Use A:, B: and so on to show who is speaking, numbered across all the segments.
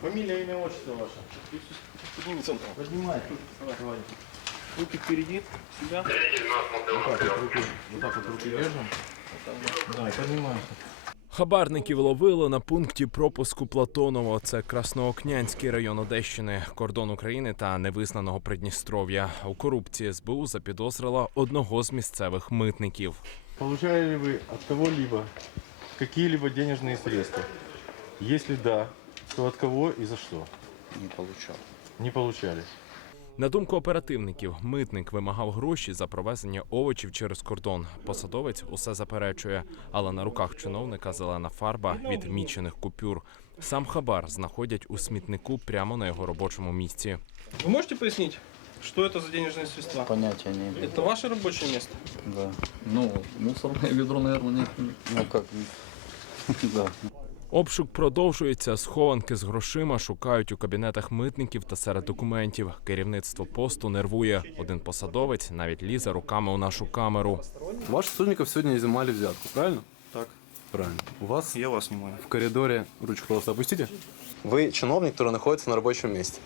A: Фамилия, имя, отчество ваше. Поднимите Поднимайте. Давай. руки впереди
B: себя. Вот
A: так вот руки, вот так вот руки держим. Да, поднимаемся.
C: Хабарників ловили на пункті пропуску Платоново. Це Красноокнянський район Одещини, кордон України та невизнаного Придністров'я. У корупції СБУ запідозрила одного з місцевих митників.
A: Получали ли вы от кого-либо какие-либо денежные средства? Если да, то от кого и за что?
D: Не получал. Не получали.
C: На думку оперативників, митник вимагав гроші за провезення овочів через кордон. Посадовець усе заперечує, але на руках чиновника зелена фарба від мічених купюр. Сам хабар знаходять у смітнику прямо на його робочому місці.
A: Вы можете пояснить, что это за денежные средства?
D: Понятия не
A: имею. Это ваше рабочее место?
D: Да.
E: Ну, мусорное ведро, наверное, нет.
D: Ну как? Да.
C: Обшук продовжується. Схованки з грошима шукають у кабінетах митників та серед документів. Керівництво посту нервує. Один посадовець навіть лізе руками у нашу камеру.
A: Ваших сотрудников сегодня изымали взятку, правильно? Так. Правильно. У вас Я вас снимаю. в коридоре ручку просто опустите.
F: Вы чиновник, который находится на рабочем месте.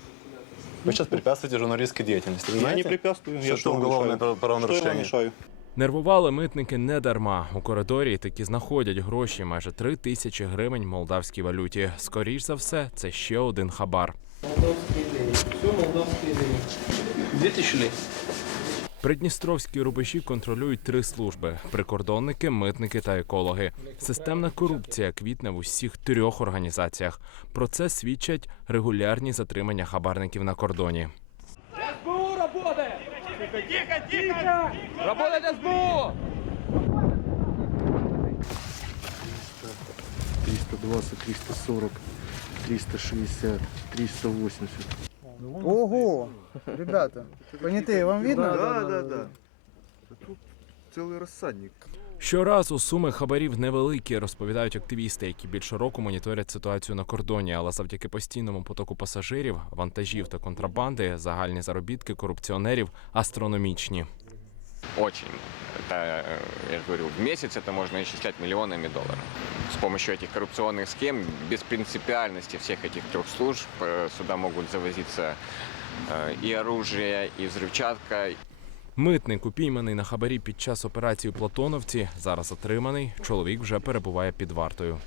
F: Вы сейчас препятствуете журналистской деятельности. Вы Я не
G: знаете, препятствую. что Я это что вам уголовное мешаю?
A: право- правонарушение? Что я вам мешаю?
C: Нервували митники не дарма. У коридорі таки знаходять гроші майже три тисячі гривень в молдавській валюті. Скоріш за все, це ще один хабар.
H: Все. Две лей.
C: Придністровські рубежі контролюють три служби: прикордонники, митники та екологи. Системна корупція квітне в усіх трьох організаціях. Про це свідчать регулярні затримання хабарників на кордоні.
I: 320, 340, 360, 380.
J: Ого! Ребята, понятые, вам видно?
I: Да, да, да. Тут Целый рассадник.
C: Щоразу суми хабарів невеликі, розповідають активісти, які більше року моніторять ситуацію на кордоні. Але завдяки постійному потоку пасажирів, вантажів та контрабанди загальні заробітки корупціонерів астрономічні.
K: Очень. Это, э, я же говорю, в месяц это можно исчислять миллионами долларов. С помощью этих коррупционных схем, без принципиальности всех этих трех служб, э, сюда могут завозиться э, и оружие, и взрывчатка,
C: Митник, упійманий на хабарі під час операції Платоновці, зараз отриманий. Чоловік вже перебуває під вартою.